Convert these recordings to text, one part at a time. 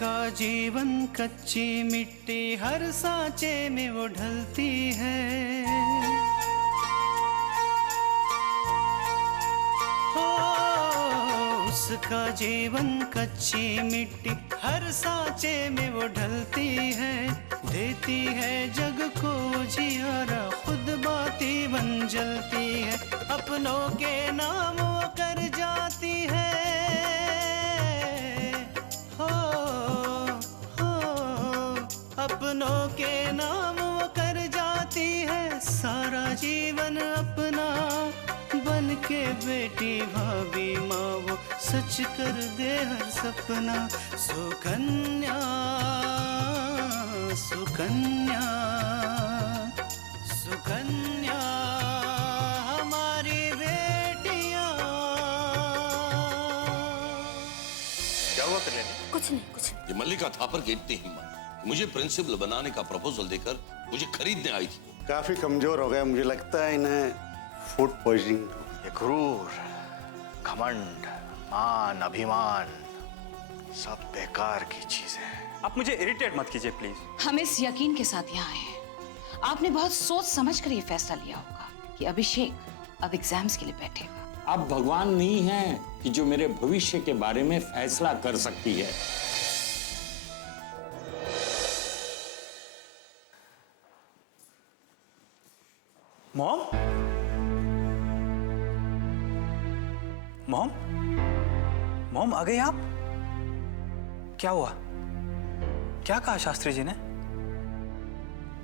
उसका जीवन कच्ची मिट्टी, हर सांचे में वो ढलती है। उसका जीवन कच्ची मिट्टी, हर सांचे में वो ढलती है। देती है जग को जियारा, खुद बाती बन जलती है। अपनों के नाम वो कर जाती है। हो अपनों के नाम वो कर जाती है। सारा जीवन अपना बन के बेटी भाभी माँ वो सच कर दे हर सपना। सुकन्या सुकन्या सुकन्या हमारी बेटियां। क्या हुआ कल्याणी? कुछ नहीं। ये मल्लिका थापर की इतनी हिम्मत, मुझे प्रिंसिपल बनाने का प्रपोजल देकर मुझे खरीदने आई थी। काफी कमजोर हो गए, मुझे लगता है इन्हें फूड पॉइजनिंग। ये क्रूर, घमंड, मान, अभिमान सब बेकार की चीजें हैं। आप मुझे इरिटेट मत कीजिए प्लीज। हम इस यकीन के साथ यहाँ आए हैं, आपने बहुत सोच समझ कर ये फैसला लिया होगा कि अभिषेक अब एग्जाम्स के लिए बैठेगा। आप भगवान नहीं हैं कि जो मेरे भविष्य के बारे में फैसला कर सकती है। मॉम, मॉम, मॉम आ गई आप? क्या हुआ? क्या कहा शास्त्री जी ने?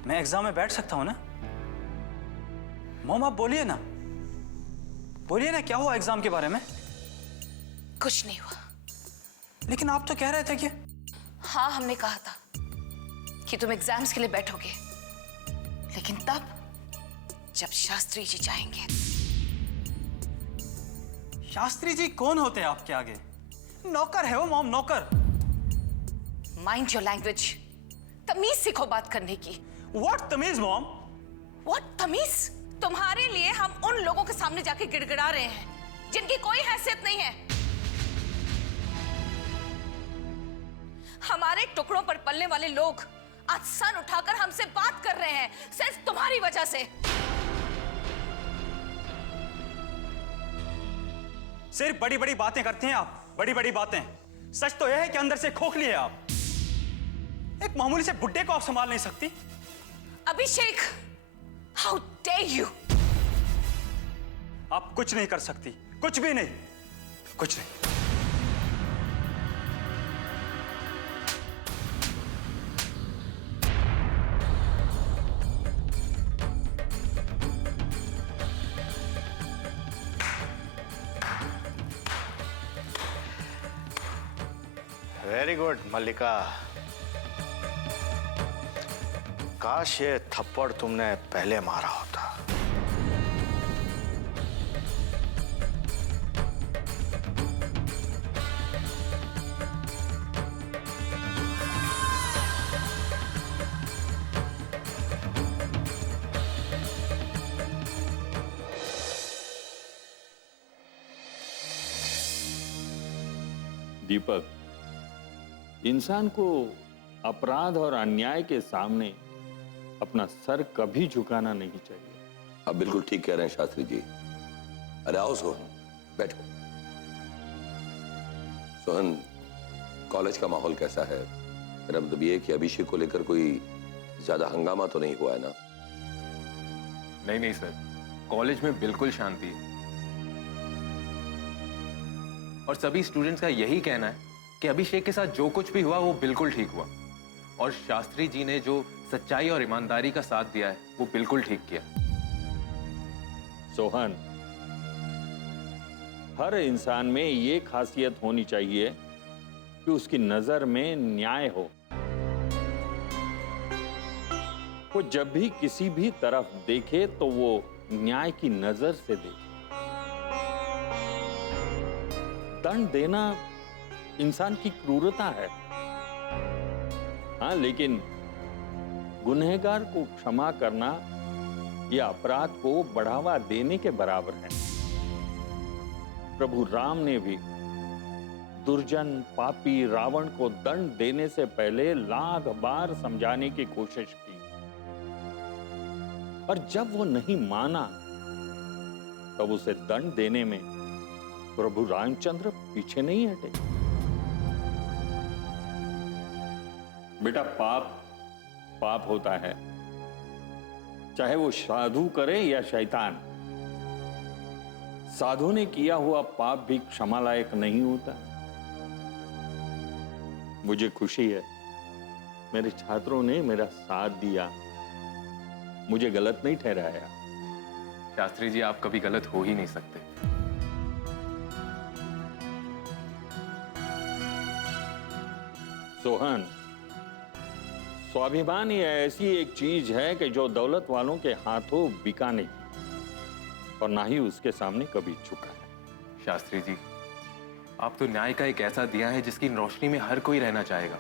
मैं एग्जाम में बैठ सकता हूं ना? मॉम आप बोलिए ना, क्या हुआ एग्जाम के बारे में? कुछ नहीं हुआ। लेकिन आप तो कह रहे थे कि हाँ, हमने कहा था कि तुम एग्जाम्स के लिए बैठोगे, लेकिन तब जब शास्त्री जी चाहेंगे। शास्त्री जी कौन होते हैं आपके आगे? नौकर है वो मॉम, नौकर। माइंड योर लैंग्वेज, तमीज सीखो बात करने की। व्हाट तमीज मॉम? व्हाट तमीज? तुम्हारे लिए हम उन लोगों के सामने जाके गिड़गिड़ा रहे हैं जिनकी कोई हैसियत नहीं है। हमारे टुकड़ों पर पलने वाले लोग आज सर उठाकर हमसे बात कर रहे हैं सिर्फ तुम्हारी वजह से। सिर्फ बड़ी बड़ी बातें करती हैं आप, बड़ी बड़ी बातें। सच तो यह है कि अंदर से खोखली है आप। एक मामूली से बुड्ढे को आप संभाल नहीं सकती। अभिषेक, हाउ डेयर यू! आप कुछ नहीं कर सकती, कुछ भी नहीं, कुछ नहीं। वेरी गुड मल्लिका। काश ये थप्पड़ तुमने पहले मारा होता। दीपक, इंसान को अपराध और अन्याय के सामने अपना सर कभी झुकाना नहीं चाहिए। आप बिल्कुल ठीक कह रहे हैं शास्त्री जी। अरे आओ सोहन, बैठो। सोहन, कॉलेज का माहौल कैसा है? मेरा मतलब ये कि अभिषेक को लेकर कोई ज्यादा हंगामा तो नहीं हुआ है ना? नहीं सर, कॉलेज में बिल्कुल शांति है और सभी स्टूडेंट्स का यही कहना है कि अभिषेक के साथ जो कुछ भी हुआ वो बिल्कुल ठीक हुआ और शास्त्री जी ने जो सच्चाई और ईमानदारी का साथ दिया है वो बिल्कुल ठीक किया। सोहन, हर इंसान में ये खासियत होनी चाहिए कि उसकी नजर में न्याय हो। वो जब भी किसी भी तरफ देखे तो वो न्याय की नजर से देखे। दंड देना इंसान की क्रूरता है, हाँ, लेकिन गुनहगार को क्षमा करना यह अपराध को बढ़ावा देने के बराबर है। प्रभु राम ने भी दुर्जन पापी रावण को दंड देने से पहले लाख बार समझाने की कोशिश की, और जब वो नहीं माना तब उसे दंड देने में प्रभु रामचंद्र पीछे नहीं हटे। बेटा, पाप पाप होता है, चाहे वो साधु करे या शैतान। साधु ने किया हुआ पाप भी क्षमा लायक नहीं होता। मुझे खुशी है मेरे छात्रों ने मेरा साथ दिया, मुझे गलत नहीं ठहराया। शास्त्री जी, आप कभी गलत हो ही नहीं सकते। सोहन, स्वाभिमान ये ऐसी एक चीज है कि जो दौलत वालों के हाथों बिका नहीं और ना ही उसके सामने कभी झुका है। शास्त्री जी, आप तो न्याय का एक ऐसा दिया है जिसकी रोशनी में हर कोई रहना चाहेगा।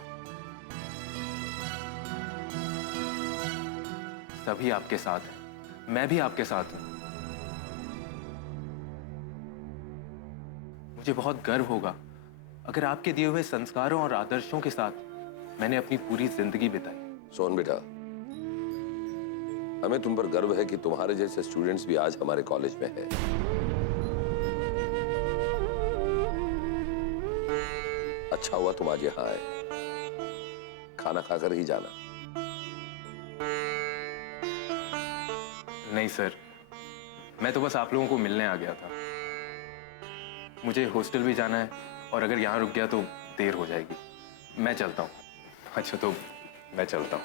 सभी आपके साथ हैं, मैं भी आपके साथ हूं। मुझे बहुत गर्व होगा अगर आपके दिए हुए संस्कारों और आदर्शों के साथ मैंने अपनी पूरी जिंदगी बिताई। सोहन बेटा, हमें तुम पर गर्व है कि तुम्हारे जैसे स्टूडेंट्स भी आज हमारे कॉलेज में हैं। अच्छा हुआ तुम आज यहाँ आए, खाना खाकर ही जाना। नहीं सर, मैं तो बस आप लोगों को मिलने आ गया था। मुझे हॉस्टल भी जाना है और अगर यहाँ रुक गया तो देर हो जाएगी। मैं चलता हूँ। अच्छा, तो मैं चलता हूँ।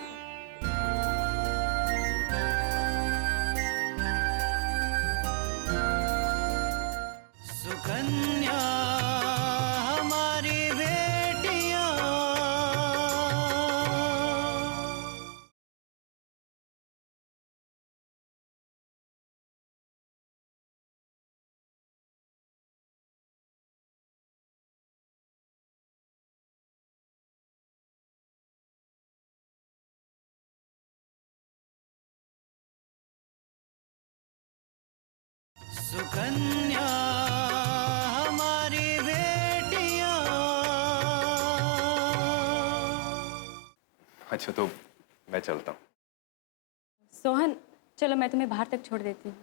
सुकन्या हमारी बेटियां, सुकन्या हमारी बेटियां। अच्छा, तो मैं चलता हूँ। सोहन, चलो मैं तुम्हें बाहर तक छोड़ देती हूँ।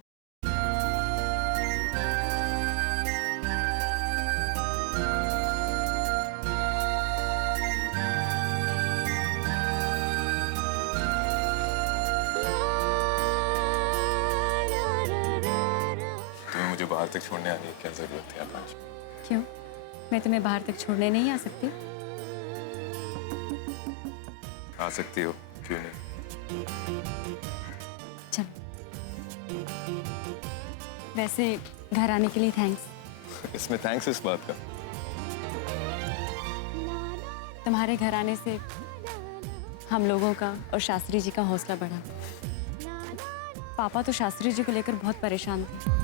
तुम्हें मुझे बाहर तक छोड़ने आने की क्या जरूरत है आकाश? क्यों? मैं तुम्हें बाहर तक छोड़ने नहीं आ सकती? आ सकती हो, क्यों नहीं? चलो। वैसे घर आने के लिए थैंक्स। इसमें थैंक्स इस बात का? तुम्हारे घर आने से हम लोगों का और शास्त्री जी का हौसला बढ़ा। पापा तो शास्त्री जी को लेकर बहुत परेशान थे।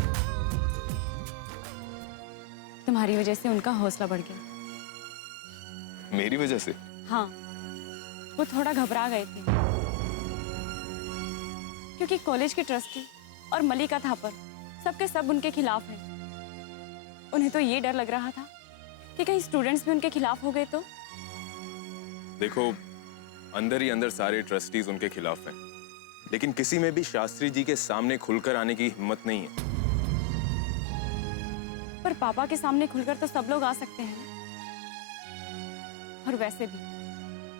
तुम्हारी वजह से उनका हौसला बढ़ गया। मेरी वजह से? हाँ, वो थोड़ा घबरा गए थे क्योंकि कॉलेज के ट्रस्टी और मलिका थापर सबके सब उनके खिलाफ हैं। उन्हें तो ये डर लग रहा था कि कहीं स्टूडेंट्स भी उनके खिलाफ हो गए तो। देखो, अंदर ही अंदर सारे ट्रस्टीज उनके खिलाफ हैं, लेकिन किसी में भी शास्त्री जी के सामने खुलकर आने की हिम्मत नहीं है। पर पापा के सामने खुलकर तो सब लोग आ सकते हैं। और वैसे भी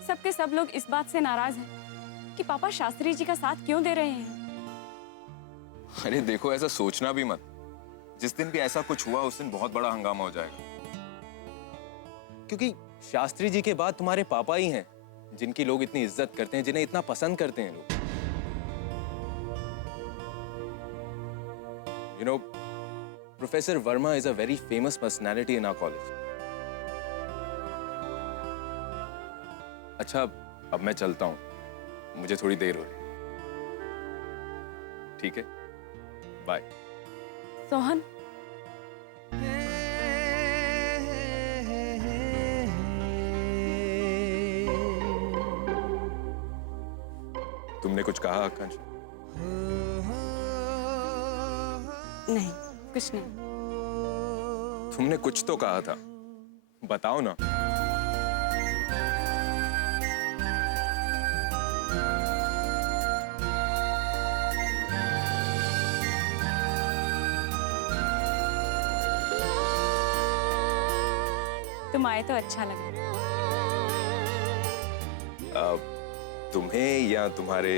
सबके सब लोग इस बात से नाराज हैं कि पापा शास्त्री जी का साथ क्यों दे रहे हैं। अरे देखो, ऐसा सोचना भी मत। जिस दिन भी ऐसा कुछ हुआ उस दिन बहुत बड़ा हंगामा हो जाएगा, क्योंकि शास्त्री जी के बाद तुम्हारे पापा ही हैं जिनकी लोग इतनी इज्जत करते हैं, जिन्हें इतना पसंद करते हैं लोग। You know, Professor Verma is a very famous personality in our college. अच्छा, अब मैं चलता हूं, मुझे थोड़ी देर हो रही। ठीक है, बाय। सोहन, तुमने कुछ कहा आकांक्षा? नहीं, कुछ नहीं। तुमने कुछ तो कहा था, बताओ ना। तुम आए तो अच्छा लगा। तुम्हें या तुम्हारे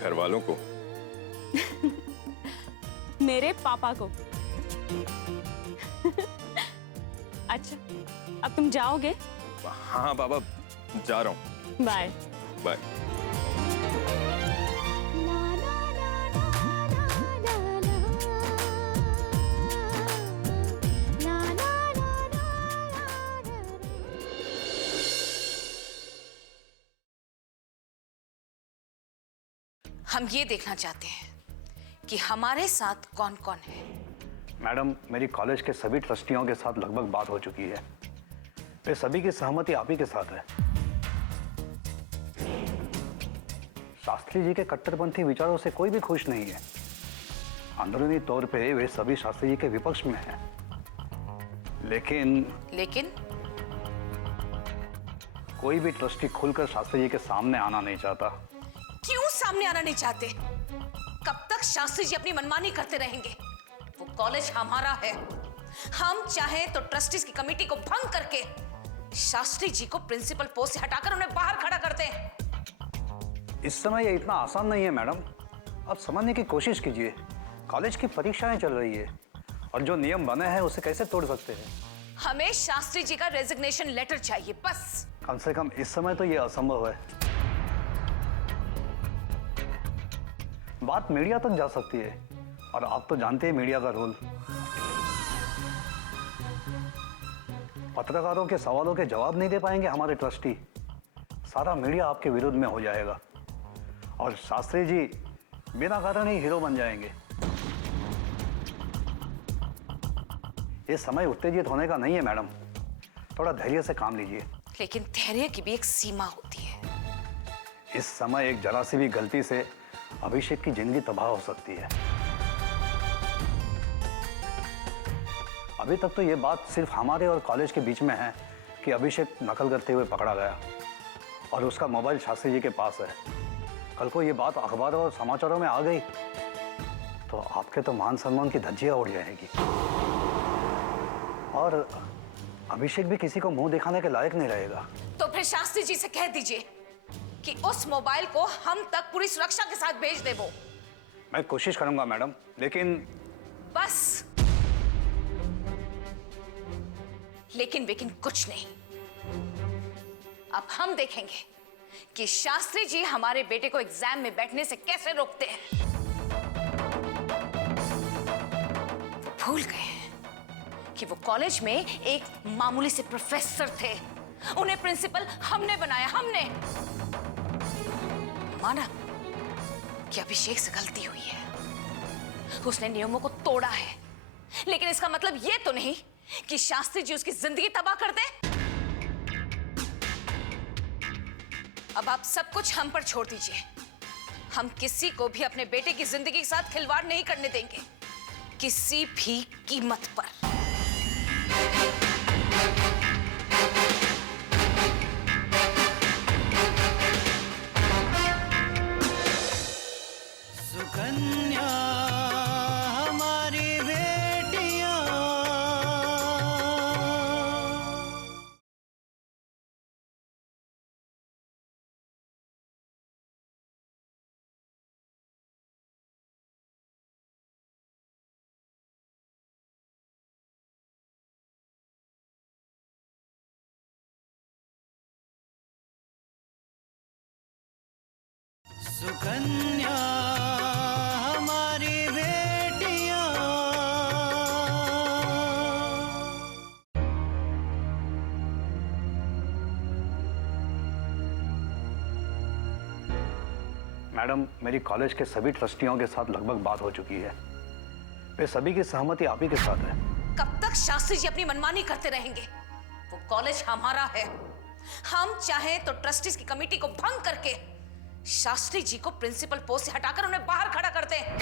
घर वालों को? मेरे पापा को। अच्छा, अब तुम जाओगे? हाँ पापा, जा रहा हूँ। बाय। बाय। हम ये देखना चाहते हैं कि हमारे साथ कौन कौन है। मैडम, मेरी कॉलेज के सभी ट्रस्टियों के साथ लगभग बात हो चुकी है। वे सभी की सहमति आप ही के साथ है। शास्त्री जी के कट्टरपंथी विचारों से कोई भी खुश नहीं है। अंदरूनी तौर पे वे सभी शास्त्री जी के विपक्ष में हैं। लेकिन कोई भी ट्रस्टी खुलकर शास्त्री जी के सामने आना नहीं चाहता। क्यों सामने आना नहीं चाहते? कब तक शास्त्री जी अपनी मनमानी करते रहेंगे? वो कॉलेज हमारा है। हम चाहें तो ट्रस्टीज की कमेटी को भंग करके शास्त्री जी को प्रिंसिपल पोस्ट से हटाकर उन्हें बाहर खड़ा करते हैं। इस समय ये इतना आसान नहीं है मैडम। आप समझने की कोशिश कीजिए। कॉलेज की परीक्षाएं चल रही है और जो नियम बने हैं उसे कैसे तोड़ सकते हैं? हमें शास्त्री जी का रेजिग्नेशन लेटर चाहिए, बस। कम से कम इस समय तो ये असंभव है। बात मीडिया तक जा सकती है और आप तो जानते हैं मीडिया का रोल। पत्रकारों के सवालों के जवाब नहीं दे पाएंगे हमारे ट्रस्टी, सारा मीडिया आपके विरुद्ध में हो जाएगा और शास्त्री जी बिना कारण ही हीरो बन जाएंगे। ये समय उत्तेजित होने का नहीं है मैडम, थोड़ा धैर्य से काम लीजिए। लेकिन धैर्य की भी एक सीमा होती है। इस समय एक जरा सी भी गलती से अभिषेक की जिंदगी तबाह हो सकती है। अभी तक तो ये बात सिर्फ हमारे और कॉलेज के बीच में है कि अभिषेक नकल करते हुए पकड़ा गया और उसका मोबाइल शास्त्री जी के पास है। कल को ये बात अखबारों और समाचारों में आ गई तो आपके तो मान सम्मान की धज्जियां उड़ जाएगी और अभिषेक भी किसी को मुंह दिखाने के लायक नहीं रहेगा। तो फिर शास्त्री जी से कह दीजिए कि उस मोबाइल को हम तक पूरी सुरक्षा के साथ भेज दे। वो मैं कोशिश करूंगा मैडम, लेकिन लेकिन कुछ नहीं। अब हम देखेंगे कि शास्त्री जी हमारे बेटे को एग्जाम में बैठने से कैसे रोकते हैं। वो भूल गए हैं कि वो कॉलेज में एक मामूली से प्रोफेसर थे। उन्हें प्रिंसिपल हमने बनाया, हमने। माना कि अभिषेक से गलती हुई है, उसने नियमों को तोड़ा है, लेकिन इसका मतलब यह तो नहीं कि शास्त्री जी उसकी जिंदगी तबाह कर दे। अब आप सब कुछ हम पर छोड़ दीजिए। हम किसी को भी अपने बेटे की जिंदगी के साथ खिलवाड़ नहीं करने देंगे, किसी भी कीमत पर। सुकन्या हमारी बेटियां, सुकन्या हमारी बेटियां। मैडम, मेरी कॉलेज के सभी ट्रस्टियों के साथ लगभग बात हो चुकी है। वे सभी की सहमति आप ही के साथ है। कब तक शास्त्री जी अपनी मनमानी करते रहेंगे? वो कॉलेज हमारा है। हम चाहें तो ट्रस्टीज की कमेटी को भंग करके शास्त्री जी को प्रिंसिपल पोस्ट से हटाकर उन्हें बाहर खड़ा करते हैं।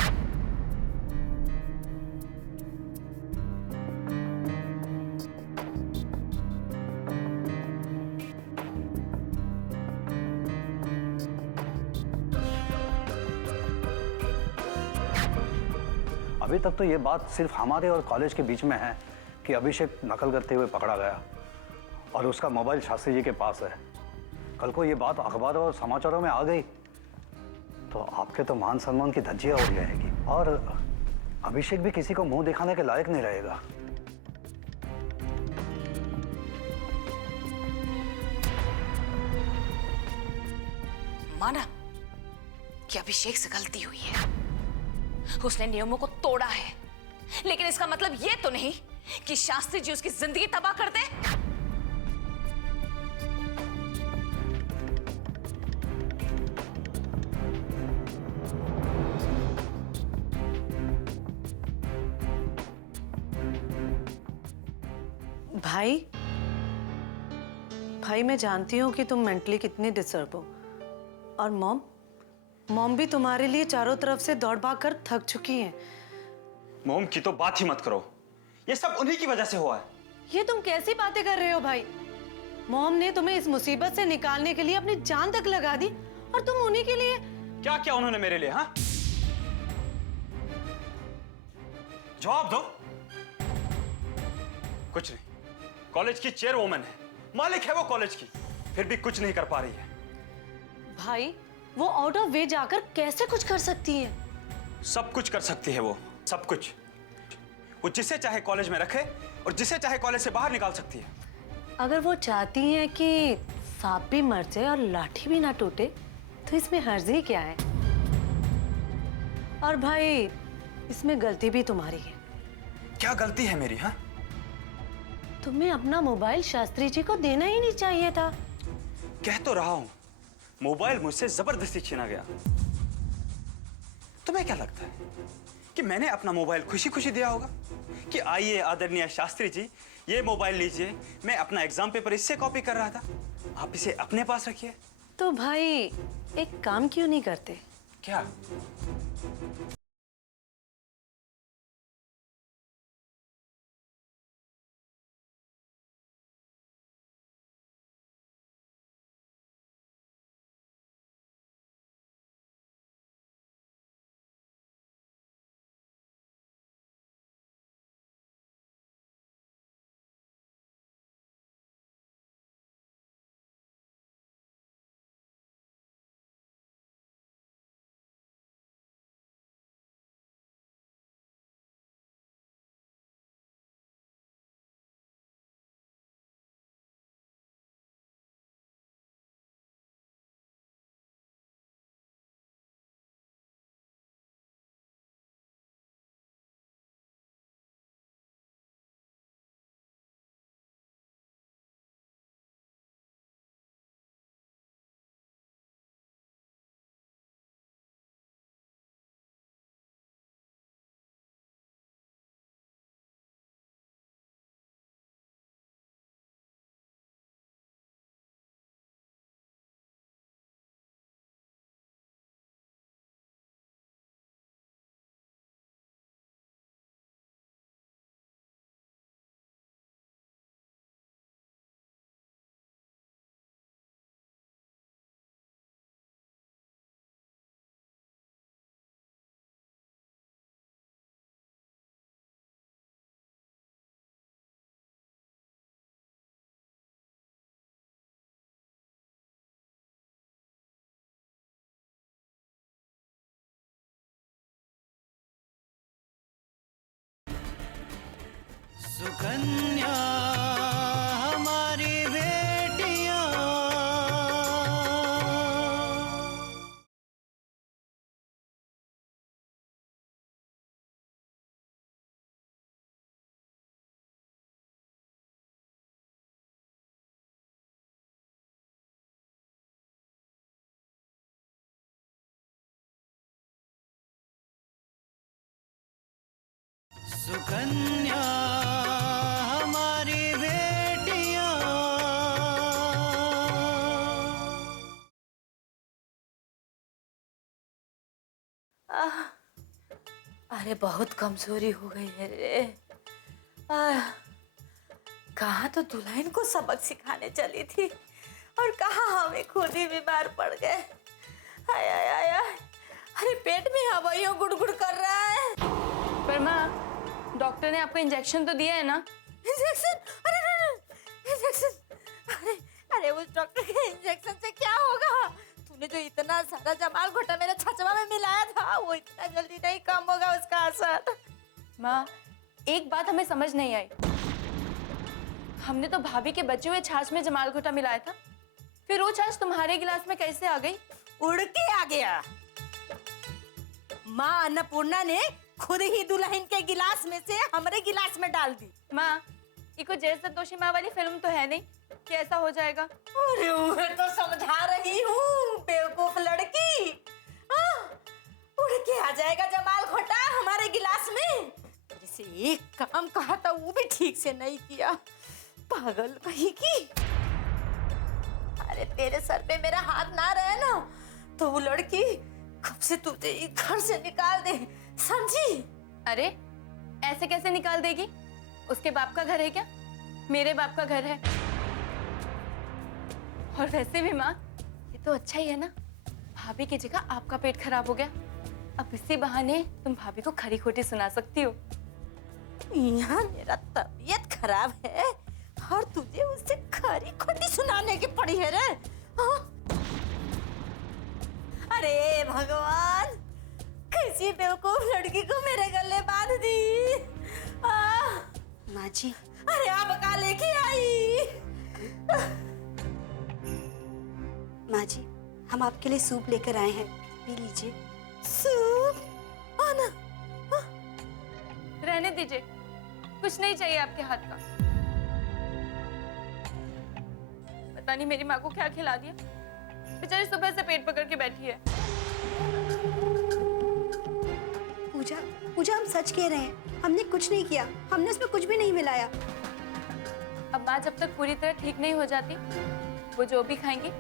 अभी तक तो ये बात सिर्फ हमारे और कॉलेज के बीच में है कि अभिषेक नकल करते हुए पकड़ा गया और उसका मोबाइल शास्त्री जी के पास है। कल को ये बात अखबारों और समाचारों में आ गई तो आपके तो मान सम्मान की धज्जियां उड़ जाएगी और अभिषेक भी किसी को मुंह दिखाने के लायक नहीं रहेगा। माना कि अभिषेक से गलती हुई है, उसने नियमों को तोड़ा है, लेकिन इसका मतलब यह तो नहीं कि शास्त्री जी उसकी जिंदगी तबाह कर दे। भाई मैं जानती हूँ कि तुम मेंटली कितने डिस्टर्ब हो और मॉम भी तुम्हारे लिए चारों तरफ से दौड़ भाग कर थक चुकी हैं। मोम की तो बात ही मत करो, ये सब उन्हीं की वजह से हुआ है। ये तुम कैसी बातें कर रहे हो भाई? मॉम ने तुम्हें इस मुसीबत से निकालने के लिए अपनी जान तक लगा दी और तुम उन्हीं के लिए। क्या क्या उन्होंने मेरे लिए? हाँ, जवाब दो। कुछ नहीं, कॉलेज की चेयरवुमन है, मालिक है वो कॉलेज की, फिर भी कुछ नहीं कर पा रही है। भाई वो आउट ऑफ वे जाकर कैसे कुछ कर सकती है? सब कुछ कर सकती है वो, सब कुछ। वो जिसे चाहे कॉलेज में रखे और जिसे चाहे कॉलेज से बाहर निकाल सकती है। अगर वो चाहती है कि सांप भी मर जाए और लाठी भी ना टूटे तो इसमें हर्जी क्या है? और भाई इसमें गलती भी तुम्हारी है। क्या गलती है मेरी? हाँ, तुम्हें अपना मोबाइल शास्त्री जी को देना ही नहीं चाहिए था। कह तो रहा हूं, मोबाइल मुझसे जबरदस्ती छीना गया। तुम्हें क्या लगता है कि मैंने अपना मोबाइल खुशी खुशी दिया होगा कि आइए आदरणीय शास्त्री जी, ये मोबाइल लीजिए, मैं अपना एग्जाम पेपर इससे कॉपी कर रहा था, आप इसे अपने पास रखिए। तो भाई एक काम क्यों नहीं करते? क्या? सुकन्या हमारी बेटियां, सुकन्या हमारी बेटियां। अरे बहुत कमजोरी हो गई है रे। कहाँ तो दुल्हन को सबक सिखाने चली थी और कहाँ हमें खुद ही बीमार पड़ गए। आय आय आय आय, अरे पेट में हवाइयों गुड़गुड़ कर रहा है। पर माँ, डॉक्टर ने आपको इंजेक्शन तो दिया है ना? इंजेक्शन? अरे इंजेक्शन, अरे उस डॉक्टर के इंजेक्शन से क्या होगा? तूने जो इतना सारा जमाल घोटा मेरे छचवा में मिलाया था, वो इतना जल्दी नहीं कम होगा उसका असर। माँ, एक बात हमें समझ नहीं आई। हमने तो भाभी के बचे हुए छाछ में जमाल घोटा मिलाया था, फिर वो छाछ तुम्हारे गिलास में कैसे आ गई? उड़ के आ गया। माँ अन्नपूर्णा ने खुद ही दुल्हन के गिलास में से हमारे गिलास में डाल दी। माँ, ये कोई जय संतोषी माँ वाली फिल्म तो है नहीं कि ऐसा हो जाएगा। अरे मैं तो समझा रही हूँ बेवकूफ लड़की। उड़ के आ जाएगा जमाल घोटा हमारे गिलास में। जैसे एक काम कहा था वो भी ठीक से नहीं किया, पागल कहीं की। अरे तेरे सर पे मेरा हाथ ना रहे ना तो वो लड़की कब से तुझे घर से निकाल दे, समझी? अरे ऐसे कैसे निकाल देगी? उसके बाप का घर है क्या? मेरे बाप का घर है। और वैसे भी माँ, ये तो अच्छा ही है ना, भाभी की जगह आपका पेट खराब हो गया। अब इसी बहाने तुम भाभी को खरी खोटी सुना सकती हो। यहाँ मेरा तबीयत खराब है और तुझे उससे खरी खोटी सुनाने की पड़ी है रे? हाँ? अरे भगवान, कैसी बेवकूफ लड़की को मेरे गले बांध दी। माँ जी, अरे आप का लेके आई? माँ जी, हम आपके लिए सूप लेकर आए हैं, पी लीजिए। सूप? आना। रहने दीजिए, कुछ नहीं चाहिए आपके हाथ का। पता नहीं मेरी माँ को क्या खिला दिया, बेचारी सुबह से पेट पकड़ के बैठी है। पूजा, पूजा, हम सच कह रहे हैं, हमने कुछ नहीं किया, हमने उसमें कुछ भी नहीं मिलाया। अब माँ जब तक पूरी तरह ठीक नहीं हो जाती, वो जो भी खाएंगी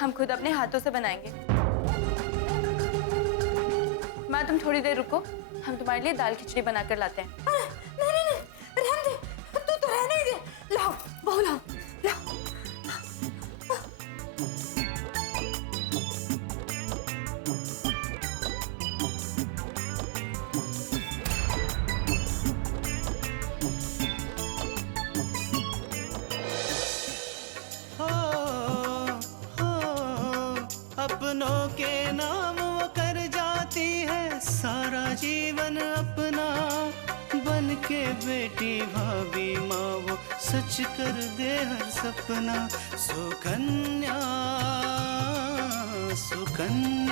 हम खुद अपने हाथों से बनाएंगे। माँ तुम थोड़ी देर रुको, हम तुम्हारे लिए दाल खिचड़ी बनाकर लाते हैं। नहीं नहीं नहीं, रहने दे, तू तो रहने ही दे। लाओ बहू, लाओ लाओ। अपनों के नाम वो कर जाती है सारा जीवन अपना, बन के बेटी भाभी माँ वो सच कर दे हर सपना। सुकन्या सुकन्या